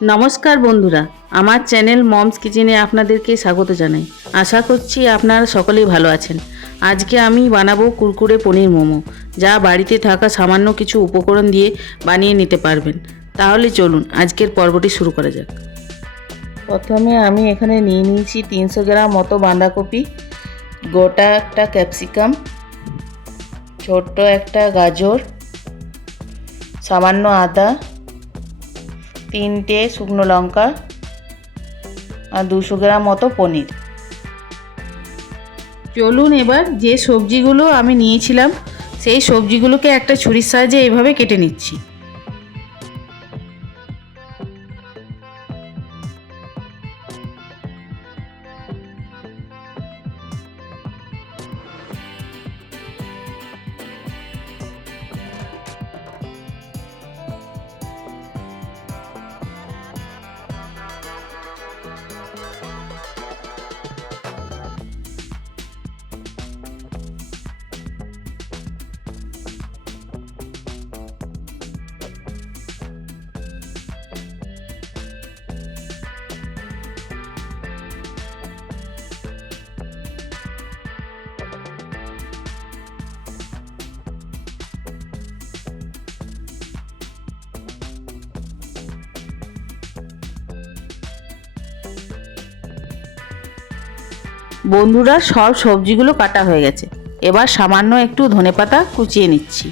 নমস্কার বন্ধুরা, আমার চ্যানেল মমস কিচেনে আপনাদেরকে স্বাগত জানাই। আশা করছি আপনারা সকলেই ভালো আছেন। আজকে আমি বানাবো কুরকুরে পনির মোমো, যা বাড়িতে থাকা সামান্য কিছু উপকরণ দিয়ে বানিয়ে নিতে পারবেন। তাহলে চলুন আজকের পর্বটি শুরু করা যাক। প্রথমে আমি এখানে নিয়ে নিয়েছি 300 গ্রাম মতো বাঁধাকপি, গোটা একটা ক্যাপসিকাম, ছোট্ট একটা গাজর, সামান্য আদা, 3টে শুকনো লঙ্কা আর 200 গ্রাম মতো পনির। চলুন এবার যে সবজিগুলো আমি নিয়েছিলাম সেই সবজিগুলোকে একটা ছুরির সাহায্যে এইভাবে কেটে নিচ্ছি। বন্ধুরা, সব সবজিগুলো কাটা হয়ে গেছে। এবার সামান্য একটু ধনেপাতা কুচিয়ে নিচ্ছি।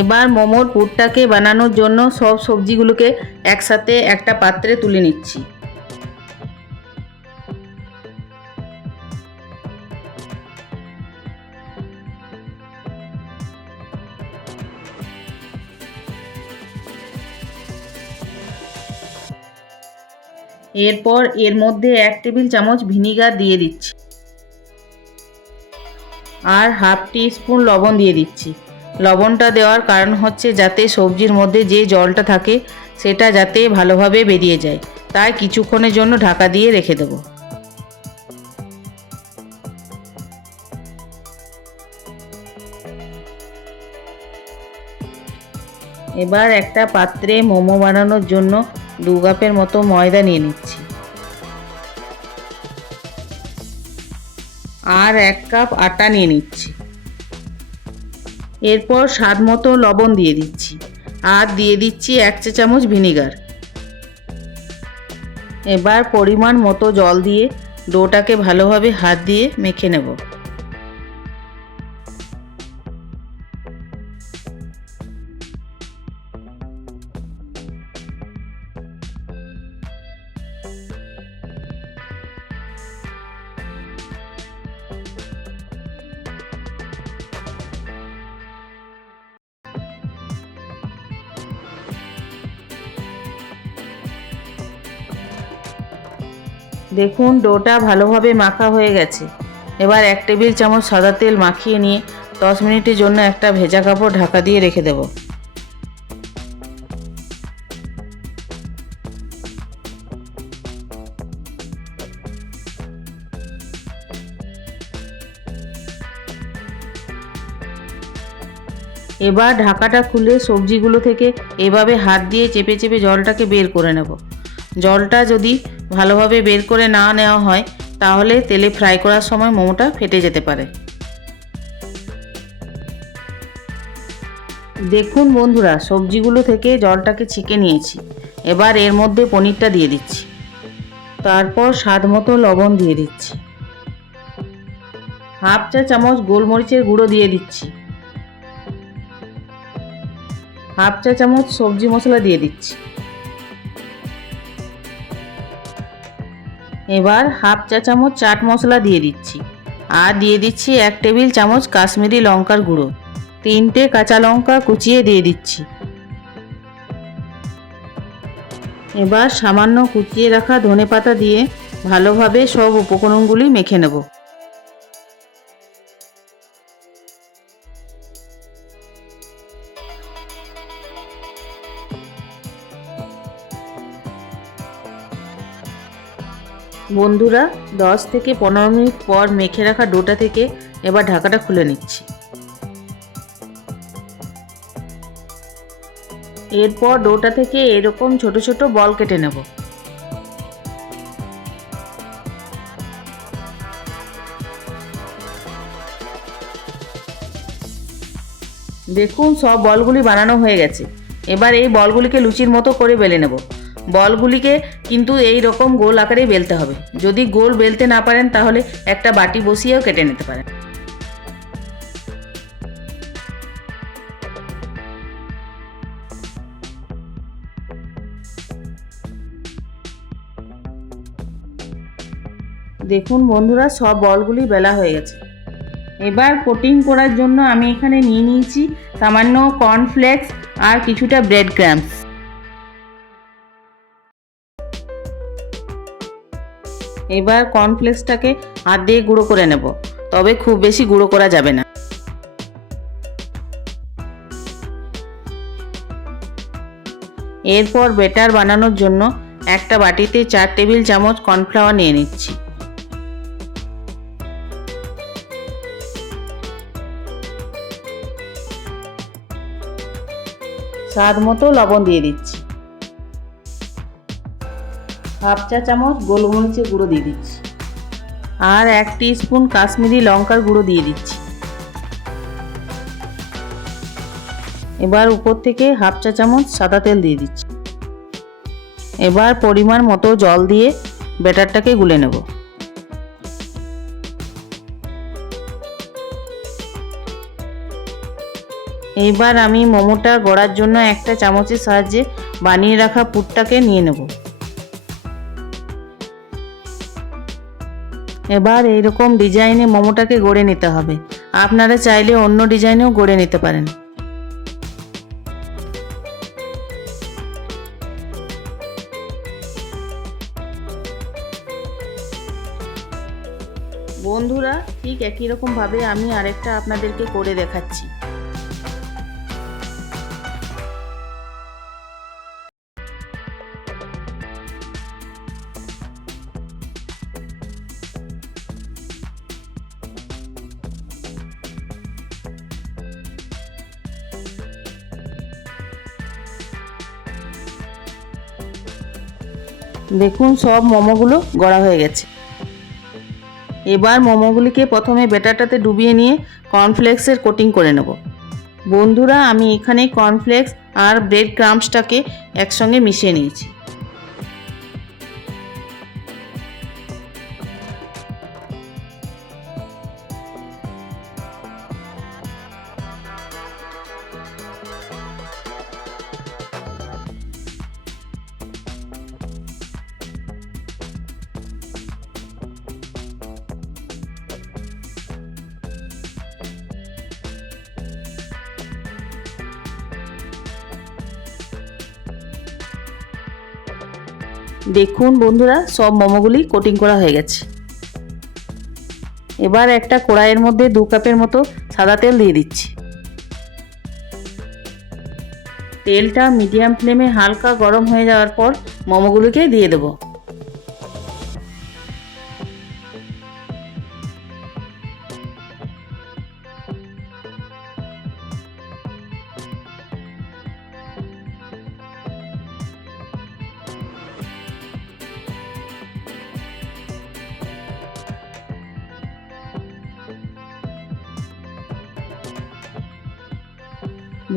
এবার মোমোর পুরটাকে বানানোর জন্য সব সবজিগুলোকে একসাথে একটা পাত্রে তুলে নিচ্ছি। এরপর এর মধ্যে 1 টেবিল চামচ ভিনিগার দিয়ে দিচ্ছি আর হাফ টিস্পুন লবণ দিয়ে দিচ্ছি। লবণটা দেওয়ার কারণ হচ্ছে যাতে সবজির মধ্যে যে জলটা থাকে সেটা যাতে ভালোভাবে বেরিয়ে যায়, তাই কিছুক্ষণের জন্য ঢাকা দিয়ে রেখে দেবো। এবার একটা পাত্রে মোমো বানানোর জন্য 2 কাপের মতো ময়দা নিয়ে নিচ্ছি আর 1 কাপ আটা নিয়ে নিচ্ছি। এরপর স্বাদ মতো লবণ দিয়ে দিচ্ছি আর দিয়ে দিচ্ছি 1 চা চামচ ভিনিগার। এবার পরিমাণ মতো জল দিয়ে ডোটাকে ভালোভাবে হাত দিয়ে মেখে নেব। দেখুন ডোটা ভালোভাবে মাখা হয়ে গেছে। এবার 1 টেবিল চামচ সাদা তেল মাখিয়ে নিয়ে 10 মিনিটের জন্য একটা ভেজা কাপড় ঢাকা দিয়ে রেখে দেব। এবার ঢাকাটা খুলে সবজিগুলো থেকে এভাবে হাত দিয়ে চেপে চেপে জলটাকে বের করে নেব। জলটা যদি ভালোভাবে বের করে না নেওয়া হয় তাহলে তেলে ফ্রাই করার সময় মোমোটা ফেটে যেতে পারে। দেখুন বন্ধুরা, সবজিগুলো থেকে জলটাকে ছেঁকে নিয়েছি। এবার এর মধ্যে পনিরটা দিয়ে দিচ্ছি, তারপর স্বাদ মতো লবণ দিয়ে দিচ্ছি, হাফ চা চামচ গোলমরিচের গুঁড়ো দিয়ে দিচ্ছি, হাফ চা চামচ সবজি মশলা দিয়ে দিচ্ছি। এবার হাফ চা চামচ চাট মশলা দিয়ে দিচ্ছি আর দিয়ে দিচ্ছি 1 টেবিল চামচ কাশ্মীরি লঙ্কার গুঁড়ো, 3টে কাঁচা লঙ্কা কুচিয়ে দিয়ে দিচ্ছি। এবার সামান্য কুচিয়ে রাখা ধনেপাতা দিয়ে ভালোভাবে সব উপকরণগুলি মেখে নেব। বন্ধুরা 10 থেকে 15 মিনিট পর মেখে রাখা ডোটা থেকে এবার ঢাকাটা খুলে নিচ্ছি। এরপর ডোটা থেকে এরকম ছোট ছোট বল কেটে নেব। দেখুন সব বলগুলি বানানো হয়ে গেছে। এবার এই বলগুলিকে লুচির মতো করে বেলে নেব। বলগুলিকে কিন্তু এই রকম গোল আকারেই বেলতে হবে। যদি গোল বেলতে না পারেন তাহলে একটা বাটি বসিয়েও কেটে নিতে পারেন। দেখুন বন্ধুরা সব বলগুলি বেলা হয়ে গেছে। এবার কোটিং করার জন্য আমি এখানে নিয়ে নিয়েছি সামান্য কর্নফ্লেক্স আর কিছুটা ব্রেড ক্রাম্বস। এবার কর্নফ্লেক্সটাকে হাত দিয়ে গুঁড়ো করে নেব, তবে খুব বেশি গুঁড়ো করা যাবে না। এরপর ব্যাটার বানানোর জন্য একটা বাটিতে 4 টেবিল চামচ কর্নফ্লাওয়ার নিয়ে নিচ্ছি। স্বাদ মতো লবণ দিয়ে দিচ্ছি। হাফ চা চামচ গোলমরিচের গুঁড়ো দিয়ে দিচ্ছি আর 1 টিস্পুন কাশ্মীরি লঙ্কার গুঁড়ো দিয়ে দিচ্ছি। এবার উপর থেকে হাফ চা চামচ সাদা তেল দিয়ে দিচ্ছি। এবার পরিমাণ মতো জল দিয়ে ব্যাটারটাকে গুলে নেব। এইবার আমি মোমোটা গড়ার জন্য একটা চামচের সাহায্যে বানিয়ে রাখা পুরটাকে নিয়ে নেব। এবার এইরকম ডিজাইনে মোমোটাকে গড়ে নিতে হবে। আপনারা চাইলে অন্য ডিজাইনেও গড়ে নিতে পারেন। বন্ধুরা ঠিক একই রকম ভাবে আমি আরেকটা আপনাদেরকে করে দেখাচ্ছি। দেখুন সব মোমোগুলো গড়া হয়ে গেছে। এবার মোমোগুলিকে প্রথমে ব্যাটারটাতে ডুবিয়ে নিয়ে কর্নফ্লেক্সের কোটিং করে নেব। বন্ধুরা আমি এখানে কর্নফ্লেক্স আর ব্রেড ক্রাম্বসটাকে একসঙ্গে মিশিয়ে নিয়েছি। দেখুন বন্ধুরা সব মোমোগুলি কোটিং করা হয়ে গেছে। এবার একটা কড়াইয়ের মধ্যে 2 কাপের মতো সাদা তেল দিয়ে দিচ্ছি। তেলটা মিডিয়াম ফ্লেমে হালকা গরম হয়ে যাওয়ার পর মোমোগুলিকে দিয়ে দেব।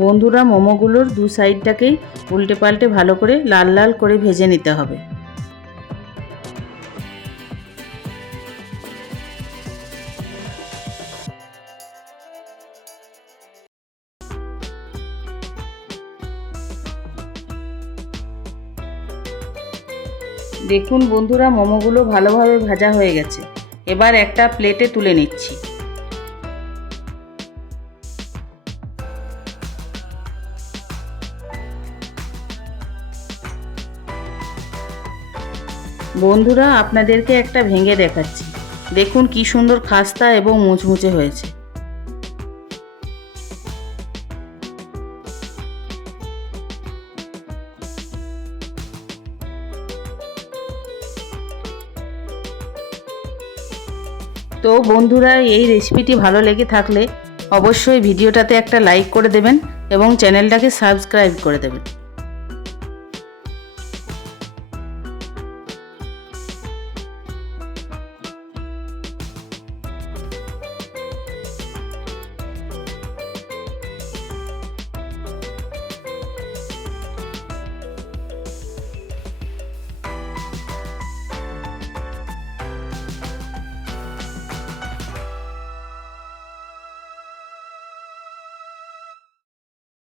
বন্ধুরা মোমোগুলোর 2 সাইডটাকেই উল্টে পাল্টে ভালো করে লাল লাল করে ভেজে নিতে হবে। দেখুন বন্ধুরা মোমোগুলো ভালোভাবে ভাজা হয়ে গেছে। এবার একটা প্লেটে তুলে নিচ্ছি। বন্ধুরা আপনাদেরকে একটা ভেঙে দেখাচ্ছি। দেখুন কি সুন্দর খাস্তা এবং মুচমুচে হয়েছে। তো বন্ধুরা, এই রেসিপিটি ভালো লেগে থাকলে অবশ্যই ভিডিওটাতে একটা লাইক করে দেবেন এবং চ্যানেলটাকে সাবস্ক্রাইব করে দেবেন।